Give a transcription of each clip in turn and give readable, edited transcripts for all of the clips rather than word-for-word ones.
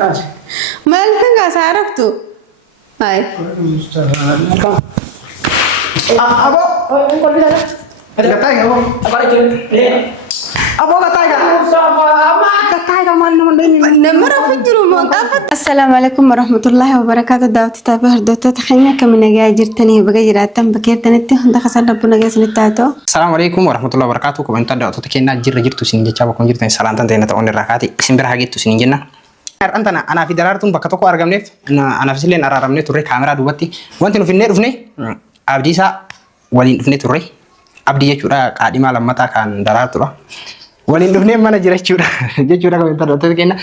Kaasi. Maal kan gaa saaraftu? Hai. Kam. Abo. Kau bila dah? Ada kata ya, Abo. Apa lagi? Abo kata ya. Mustafa, ama kata ya mana ini? نمر فجر منطقة. السلام عليكم ورحمة الله وبركاته. دعوت تابع هردوتة تخينا كمن جاجر تاني بجاجرات تام بكير تنتي هند خسر ربنا جالس نتاتو. السلام عليكم ورحمة الله وبركاته. كم أنت دعوت تكينا جرت سنين جاب كم جرت سلام تنتين تقول الركعتي اسم برهاجت سنين جنة. أنا في درارتهم بكتوكو أرجمنت أنا في سلين أرارمنت توري كاميرا دوبتي وأنت في النير فني أبدي سا ولين فني توري أبدي يجورا قادي ما لما تكان درارتوا ولين فني ما نجري جورا جورا كم أنت دعوت تكينا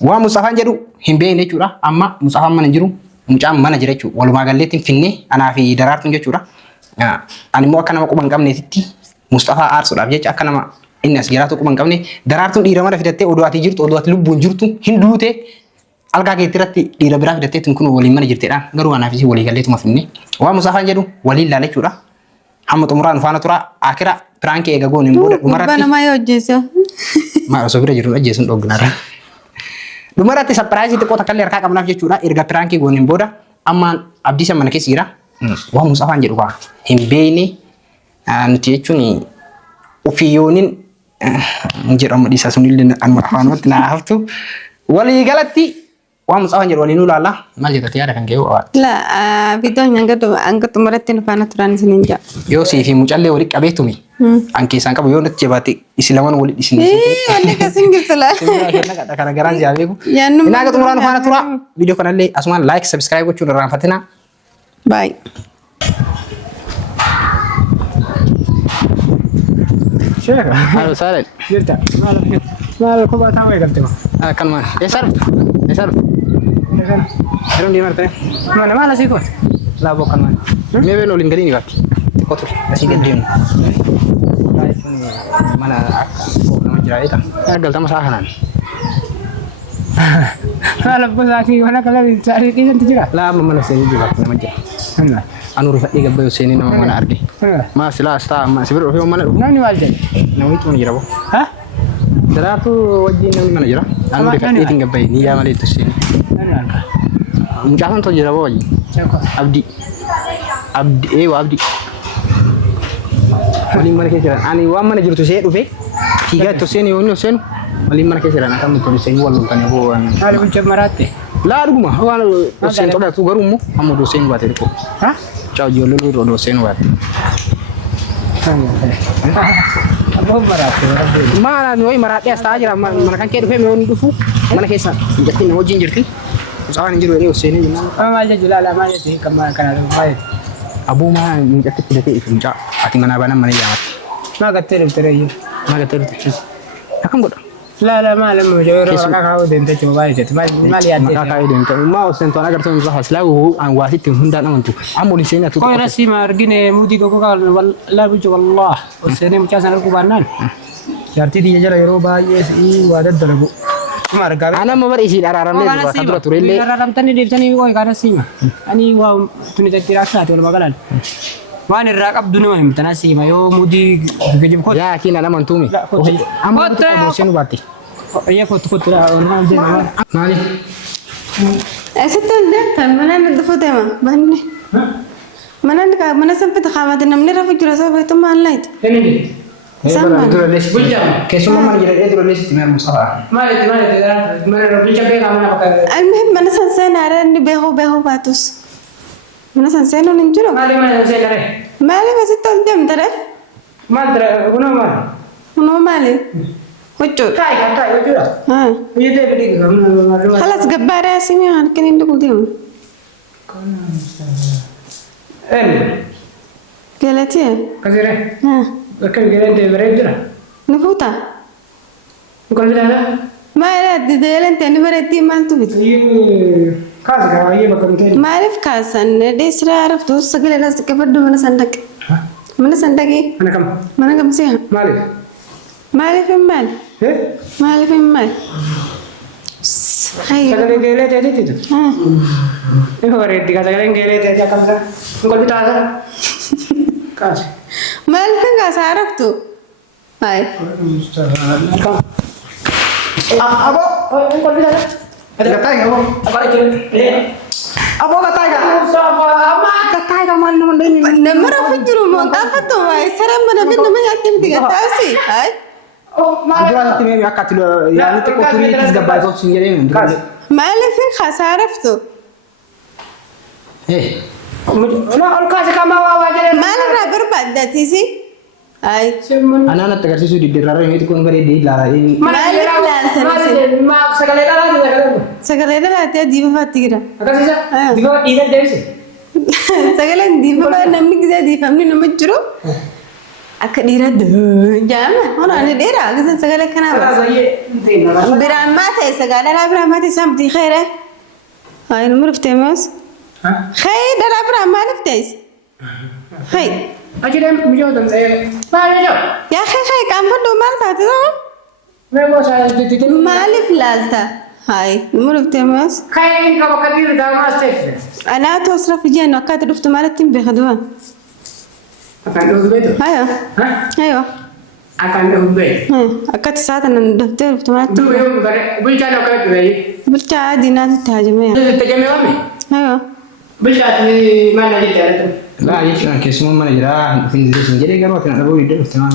ومصطفى جرو هم بين جورا أما مصطفى ما نجرو مجام ما نجري جو ولو ما قلت فيني أنا في درارتهم جورا أنا مو أكنا ما كمان كم نسيتي مصطفى أرسل أبجي أكنا ما inni as jiraatu kuban qabne daraartuun dhiira mana fidattee oduwaati jirtu oduwaati lubbuun jirtu hin duute algaa keetti irratti dhiira biraa fidattee tun kun waliin mana jirtedha garuu anaaf isii walii galleetuma finne waa musaafaan jedhu waliin laalachuudha hamma xumuraan faana tura akira piraanki eega goon hin booda dhumaratti bana ma yojjeso ma osoo bira jiru ajjeesun dhognaara dhumaratti sapiraayisii xiqqoo takka illee harkaa qabnaaf jechuudha erga piraanki goon hin booda ammaan abdiisa mana keessa jira waa musaafaan jedhu waa hin beeyne nuti jechuun ofiyoonin jedhamu dhiisa sunillee anuma afaanumatti naa haftu walii galatti waan musaafaan jedhu waliin ulaalla maal jettati yaada kan kee waat la bidoon angatu maratti nufaana turan sinin ja yoo sii fi mucallee wali qabeetumi an keessaan qabu yoo natti jabaate isilaman wali dhisin wanni kasin girsala kana garaan jaabeeku inaa gatu muraan faana tura viidiyoo kanallee asumaan like subscribe gochuun irraanfatina bye. Halo Saren. Jirta. Mal ko ba tahu ya kaltema. Kan mana? Esar. Serum di mana? Mana mana sih kok? Labo kan mana? Mebe no lingkari ni kaki. Kotor. Masih gede. Mana? Nama jerai kan? Gal sama sahanan. Kalau bos lagi mana kalau cari dia nanti juga. Lah mana sih juga nama je. Mana? Anu rufa iga bayo sini nama mana ardi. Ma sila sta ma sibir rufa mana? Nani waljan? Nama itu mana jira bo? Hah? Dara tu wajin nama mana jira? Anu dekat ini tinggal bayi ni ya mana itu sini. Nani waljan? Jangan tu jira bo wajin. Siapa? Abdi. Abdi. Wali mana kesiran? Ani wa mana juru tu saya rufa? Tiga tu sini unu sen. Wali mana kesiran? Akan tu sini walu tanya bo. Kalau mencet marate. La rumah, walau dosen toda tu garumu, kamu dosen buat itu. Hah? Cau jual dulu dosen buat. Apa marate? Mana nih marate asta aja, mana kan kira fem yang dufu, mana kesa, jadi nih wajin jadi. Usahawan jadi ini dosen ini. Ama aja jual lama aja sih kemana kan ada baik. Abu mah jadi tidak itu cak, hati mana mana yang. Maga terus ya. Maga terus. Akan bodoh. La malam jauh orang kau dente coba aja, cuma lihat aja. Kakak dente, mau sentuh agar sentuh bahas lagu, angwasi tuh hendak namun tuh. Amu di sini tuh. Kau nasi margine mudi kau kalau lagu juga Allah, usene macam sana kubanan. Jadi dia jalan Eropa yes i wadah dulu. Marga. Anak mau berisi araram ni, kadro turelle. Araram tani di tani kau ikan nasi mah. Ani wow tuni jadi rasa tuh bakalan. Mana rakap dunia mah tanah sih, mayo mudi kerja kau. Ya kini anak mantumi. Amu tuh dosen buat. Iya foto lah orang dia Mali. Asetul deh, mana yang berdefu tema, bani. Mana sampai takhamat namanya Rafi Jurasa itu mana itu? Ini. Sama. Bujang. Kesuma mana jadi itu list timur Mustafa. Mana Rafi capai kamu nak pakai? Almuhim mana sansen ada di beho batus. Mana sansen orang juru. Mana saya kare? Mali masih tol dem tere. Mana guna mana? Mana mali? Wujud. Tai, wujud. Haa. Wujud dia beri kamu. Halas gabbara sih ni kan ini dulu dia. Gelati ya? Kasih. Haa. Kan gelati beri juga. Nufuta. Bukan bila. Mara di dalam tani berarti mantu itu. Iya. Kasih kau iya bukan kau. Marif kasan, dia serah araf tu segala las kepada mana sandak. Mana sandak ni? Mana kamu? Mana kamu sih? Malik. Marif mal. Marif mal. Hai. Segala gelati ada itu. Haa. Ini beri tiga segala gelati aja kamu dah. Bukan kita ada. Kasih. Marif enggak saraf tu. Hai. Abo, bukan kita ada. Gatay ka mo. Apa itu? Abo gatay ka. Mustafa amat. Gatay ka man naman din. Namara fujuru mo tapato ay saram mo na bin naman yatim tiga tasi. Ay. Oh, Jual timi akatilo yani to kuturi tisgabay so singere men. Mali fi khasaraftu. Eh. Nah, kalau kasih kamu aja. Mali rabar badati si. Ay. Anak-anak tagarsisu di derara ini itu kon bare di lara ini. Mali plan sarisi. Mak sekali lagi juga. Sagalera lati diba fatigira. Apa sih sah? Di bawah tidak dari sih. Sagalan diba ba namni giza di famni namajuro. Akadira de jama. Ona ne dera giza sagala kana ba. Biran mate sagala biran mate samti khaira. Ay numur فتماس. خير دلا biran ma naftais. Hay. Aja deh, mujur dan saya. Mana jauh? Ya khay kam fado mal ta ta. Memang saya titik. Malif lalta. هاي مرة تماس Kayak kamu kadir dalam aspek. أنا توصل في جنة كات رفت مالتين بخدوان Akan begitu. أيوة Hah? أيوة Akan begitu. أكاد ساعة أنا دكتور رفت مالتين Dulu yang berbicara kayak gini. بلتا عادي ناس تهاجمية Terjemah kami. أيوة Berbicara di mana di itu? Lah itu kan semua mana jera singere singere kan waktu nak bawa ide teman.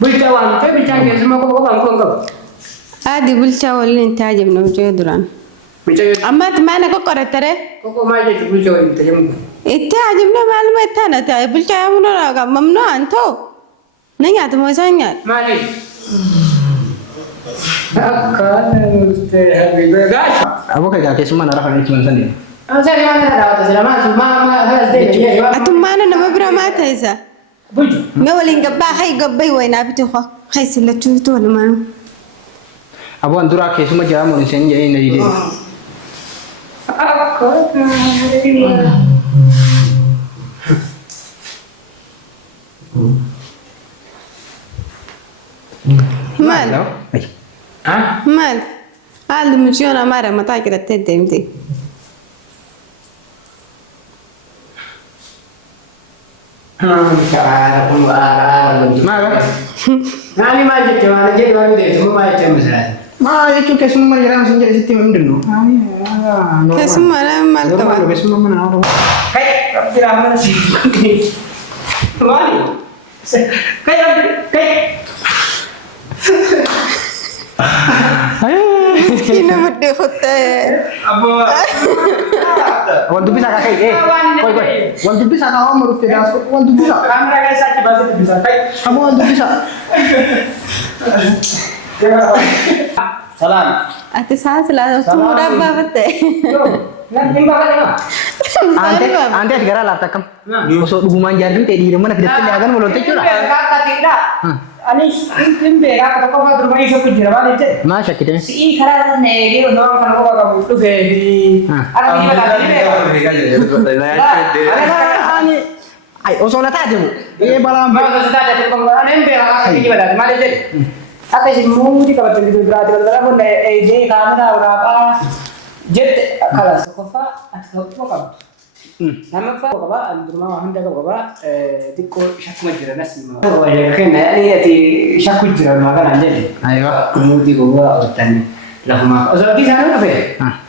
Berbicara kita bicara semua kau. عادي بلتا ولا أنت هاجم نوجه دران Bicara أما تمانا كوكرة ترى kau mana jadi berbicara terjemah. أنت هاجمنا معلومات تانا تاي بلتا ممنوع ممنوع أنتو نيات موسانيات Mana? Akan mesti bergas. Abo kayak semua narah kan cuma sini. Saya mana ada selama semua harus deh ya. أتمانا نمبر ما تيزا Bujuk. ما ولين قبا هاي قبي وين أبتخو هاي سلتو تول ما Abo antura kayak semua jamu ni sini jadi dari dia. مال Hah? مال هذا مليون مرة ما تاكل تدمتي Mana? Nani maju cuman aja dua deh, cuma maju misalnya. Ma itu kayak semua mana jera sini jadi sistem ini dulu. كسم ولا مال Kamu كمان kayak semua mana orang. Kayak tidak mana sih? Mali. Kayak مسكينة بدي خطة apa? Wantu bisa kakek koi. Wantu bisa kau menurut tidak wantu bisa. Kamera kayak sakit bahasa itu bisa. Kayak Kamu wantu bisa. salam. أتساس لا تمورا بابته Nanti bakal tengok. Ante digara lah takam. Musuh duguman jadi teh di rumah nak dekat dia kan mulut itu lah. Kata tidak. Anis tim bega kata kau baru beri satu jerawan itu. Masa kita. Si karena negi orang kan kau baru butuh gini. Ada di mana ini? Ay, osola taje bu. Iya balam. Bagus sudah jadi pengalaman ember kata di mana? Mana jadi? Apa sih mau di kalau pergi berarti kalau pun di kamera berapa? Jet kalau sofa atau apa? Nama apa? Apa? Di rumah Honda apa? Di ko syak majra nasi mah. Oh ya kan ini di syak majra mah kan aja deh. Ayo. Kemudian gua bertanya. Lah mah. Oh di sana apa?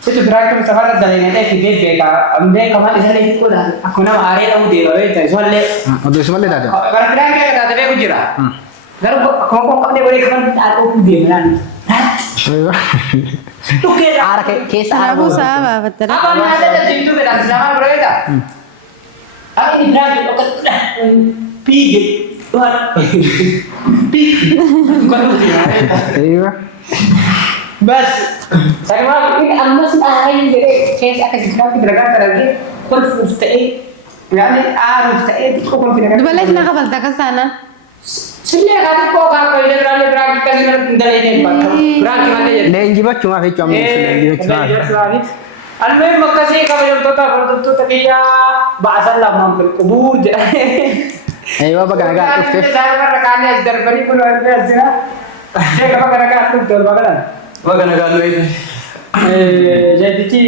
Itu berarti safar dari nanti di beka. Ambil kamar di sana itu dah. Aku nama area aku dewa itu. Soalnya. Aduh semua lihat aja. Kalau tidak ada tapi aku jira. Lalu kau dia boleh kan aku dia kan. Ayo. Tuh kira. Ara kayak أنا أبو سامة بترى Apa yang ada di situ beda sama mereka? Ini berarti oke udah pigi. Buat pigi. Bukan Ayo. Bas. Saya mau ini amas aing jadi kayak akan dibilang tidak lagi konfus teh. Nggak harus teh itu konfus. بلاش نقبل تكسانا Sebenarnya kata kok apa ini berarti kasih dari ini Pak. Berarti mana jadi? Dan jiwa cuma fake cuma cuma. Alme makasih kamu yang total untuk tadi ya bahasa lah mampir kubur jadi. Ayo apa gak Saya kan rekannya dari beri pun luar biasa. Saya kapan kan tuh dor bagalan. Bagaimana itu? Jadi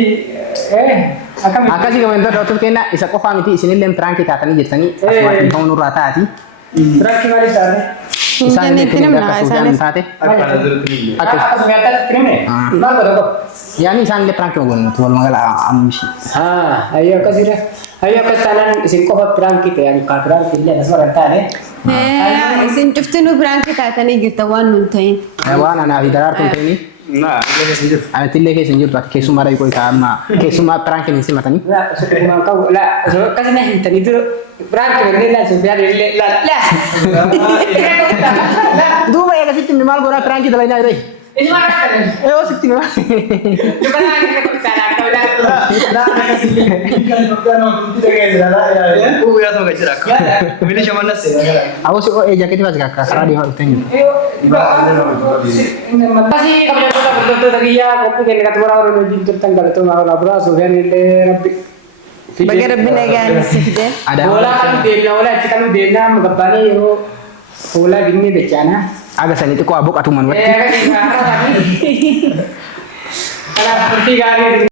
akan Aka sih komentar dokter kena isa ko famiti sini lem terang kita tani jetani asma kamu nurata ati. berarti mari sana. Isaan Hinjanitti illee namna akka Suufiyaan isaanis. taate. Akka sebentar terima. Maal godha? Yaani isaan illee prank goonu walumaa gala ammishi. Ayo akkas ira. Ayo akkas taanaan isin qofa prank ta'e kan prank illee asuma kan taane. Isin cuftinuu biraan kitaatanii jirta waan nun ta'in. Waan anaa fi daraartuun ta'ini. Anatti illee keessa hin jirtu ati keessummaa dhabii qoytaa amma keessummaa prank hin simatanii. Sukumaan qabu la akkasina hintanii dura prank illee la Sufiyaan illee la. Duuba eegasitti maal godhaa prank dalagaa jiru. Ini mana kan? Yoo sitti maal. Bukan lagi ke sana kau dah. Awwas jakettii baas kakka karaa deemaa dhuftan jiru. Masih kamu betul betul tadi ya, kopi kan kata orang orang jujur tentang kalau tu mau labra, Sufyan ini Rabbi. Baga rabbi nagaan si fide. Bola kan dia, bola kita kan dia menggabani yo. Bola gini becana. Aga sanitti koo abok atuman watti. Kan sekarang tadi. Karena seperti kali